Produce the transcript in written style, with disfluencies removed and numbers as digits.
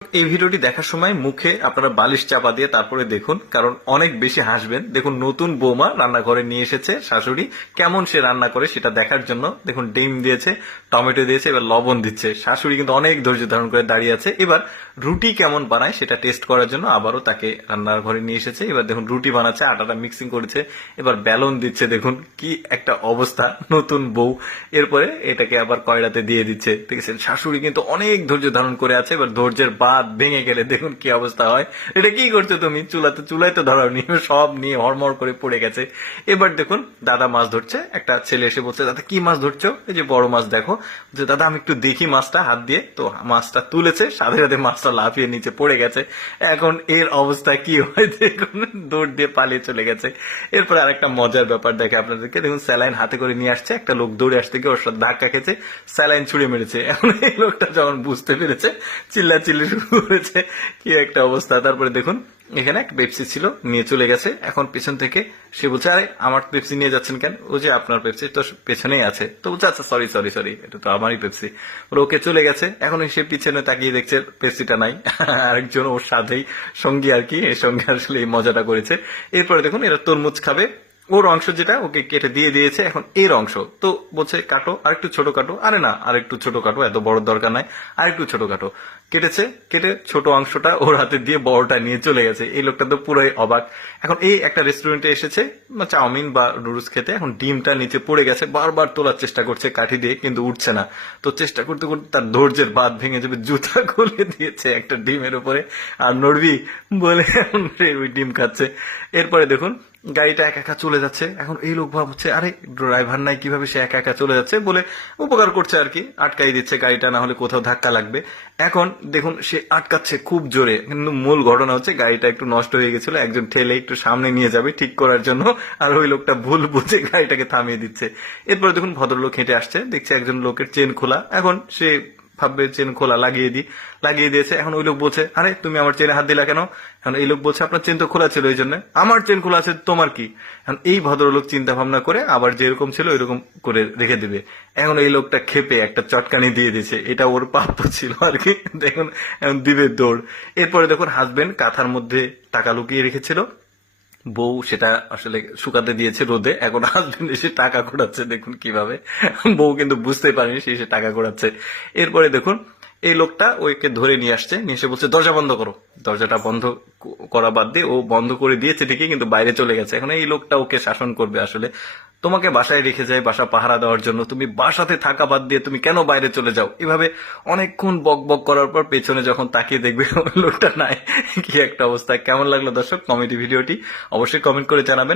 এই ভিডিওটি দেখার সময় মুখে আপনারা বালিশ চাপা দিয়ে তারপরে দেখুন, কারণ অনেক বেশি হাসবেন। দেখুন, নতুন বৌমা রান্নাঘরে নিয়ে এসেছে শাশুড়ি, কেমন সে রান্না করে সেটা দেখার জন্য। দেখুন, ডিম দিয়েছে, টমেটো দিয়েছে, এবার লবণ দিচ্ছে। শাশুড়ি কিন্তু অনেক ধৈর্য ধারণ করে দাঁড়িয়ে আছে। এবার রুটি কেমন বানায় সেটা টেস্ট করার জন্য আবারও তাকে রান্নার ঘরে নিয়ে এসেছে। এবার দেখুন রুটি বানাচ্ছে, আটাটা মিক্সিং করেছে, এবার বেলন দিচ্ছে। দেখুন কি একটা অবস্থা নতুন বউ। এরপরে এটাকে আবার কয়লাতে দিয়ে দিচ্ছে। ঠিক আছে, শাশুড়ি কিন্তু অনেক ধৈর্য ধারণ করে আছে। এবার ধৈর্যের বাঁধ ভেঙে গেলে দেখুন কি অবস্থা হয়। এটা কি করছো তুমি? চুলায় তো ধরাও নি, সব নিয়ে হড়মড় করে পড়ে গেছে। এবার দেখুন দাদা মাছ ধরছে, একটা ছেলে এসে বলছে, দাদা কি মাছ ধরছো? এই যে বড় মাছ দেখো। যে দাদা আমি একটু দেখি মাছটা হাত দিয়ে। তো মাছটা তুলেছে, সাথে সাথে মাছটা লাফিয়ে নিচে পড়ে গেছে। এখন এর অবস্থা কি হয় দেখুন, দৌড় দিয়ে পালিয়ে চলে গেছে। এরপর আরেকটা মজার ব্যাপার দেখে আপনাদেরকে। দেখুন স্যালাইন হাতে করে নিয়ে আসছে, একটা লোক দৌড়ে আসতে গিয়ে ওর সাথে ধাক্কা খেয়েছে, স্যালাইন ছুড়ে মেরেছে। এখন এই লোকটা যখন বুঝতে পেরেছে, চিল্লাচিল্লি শুরু করেছে, কি একটা অবস্থা। তারপরে দেখুন এখানে এক পেপসি ছিল, নিয়ে চলে গেছে। এখন পেছন থেকে সে বলছে, আরে আমার পেপসি নিয়ে যাচ্ছেন কেন? ও যে আপনার পেপসি তো পেছনেই আছে। তো বলছে, আচ্ছা সরি সরি সরি, এটা তো আমারই পেপসি। ওকে চলে গেছে। এখন সে পিছনে তাকিয়ে দেখছে পেপসিটা নাই। আরেকজন ওর সাথেই সঙ্গী আর কি, এই সঙ্গে আসলে এই মজাটা করেছে। এরপরে দেখুন এরা তরমুজ খাবে, ওর অংশ যেটা ওকে কেটে দিয়ে দিয়েছে। এখন এর অংশ তো বলছে কাটো, আরেকটু ছোট কাটো। আরে না, আরেকটু ছোট কাটো, এত বড় দরকার নাই, আরেকটু ছোট কাটো। কেটেছে, কেটে ছোট অংশটা ওর হাতে দিয়ে বড়টা নিয়ে চলে গেছে। এই লোকটা তো পুরোই অবাক। এখন এই একটা রেস্টুরেন্টে এসেছে চাউমিন বা নুডলস খেতে। এখন ডিমটা নিচে পড়ে গেছে, বারবার তোলার চেষ্টা করছে কাঠি দিয়ে, কিন্তু উঠছে না। তো চেষ্টা করতে করতে তার ধৈর্যের বাঁধ ভেঙে যাবে, জুতা খুলে দিয়েছে একটা ডিমের উপরে। আর নড়বি বলে এখন ওই ডিম খাচ্ছে। এরপরে দেখুন গাড়িটা একা একা চলে যাচ্ছে। এখন এই লোক ভাবছে, আরে ড্রাইভার নাই, কিভাবে সে একা একা চলে যাচ্ছে, বলে উপকার করছে আর কি, আটকাই দিচ্ছে গাড়িটা, না হলে কোথাও ধাক্কা লাগবে। এখন দেখুন সে আটকাচ্ছে খুব জোরে, কিন্তু মূল ঘটনা হচ্ছে গাড়িটা একটু নষ্ট হয়ে গেছিল, একজন ঠেলে একটু সামনে নিয়ে যাবে ঠিক করার জন্য, আর ওই লোকটা ভুল বুঝে গাড়িটাকে থামিয়ে দিচ্ছে। এরপরে দেখুন ভদ্রলোক হেঁটে আসছে, দেখছে একজন লোকের চেন খোলা। এখন সে ভাববে চেন খোলা, লাগিয়ে দিয়েছে। এখন ওই লোক বলছে, আরে তুমি আমার চেনে হাত দিলা কেন? এখন এই লোক বলছে, আপনার চেন তো খোলা ছিল, এই জন্য। আমার চেন খোলা আছে, তোমার কি? এখন এই ভদ্রলোক চিন্তা ভাবনা করে আবার যেরকম ছিল ওইরকম করে রেখে দিবে। এখন এই লোকটা খেপে একটা চটকানি দিয়ে দিয়েছে, এটা ওর প্রাপ্য ছিল আর কি। দেখুন এখন দিবে দৌড়। এরপরে দেখুন হাজবেন্ড কাঁথার মধ্যে টাকা লুকিয়ে রেখেছিল, বউ সেটা আসলে শুকাতে দিয়েছে রোদে। এখন হাজবেন্ড এসে টাকা ঘোরাচ্ছে, দেখুন কিভাবে। বউ কিন্তু বুঝতে পারেনি সে এসে টাকা ঘোরাচ্ছে। এরপরে দেখুন এই লোকটা ওকে ধরে নিয়ে আসছে, নিয়ে এসে বলছে, দরজা বন্ধ করো। দরজাটা বন্ধ করা বাদ দিয়ে ও বন্ধ করে দিয়েছে ঠিকই, কিন্তু বাইরে চলে গেছে। এখন এই লোকটা ওকে শাসন করবে আসলে। তোমাকে বাসায় রেখে যায় বাসা পাহারা দেওয়ার জন্য, তুমি বাসাতে থাকা বাদ দিয়ে তুমি কেন বাইরে চলে যাও? এভাবে অনেকক্ষণ বক বক করার পর পেছনে যখন তাকিয়ে দেখবে ওই লোকটা নাই। কি একটা অবস্থা। কেমন লাগলো দর্শক কমেডি ভিডিওটি? অবশ্যই কমেন্ট করে জানাবেন।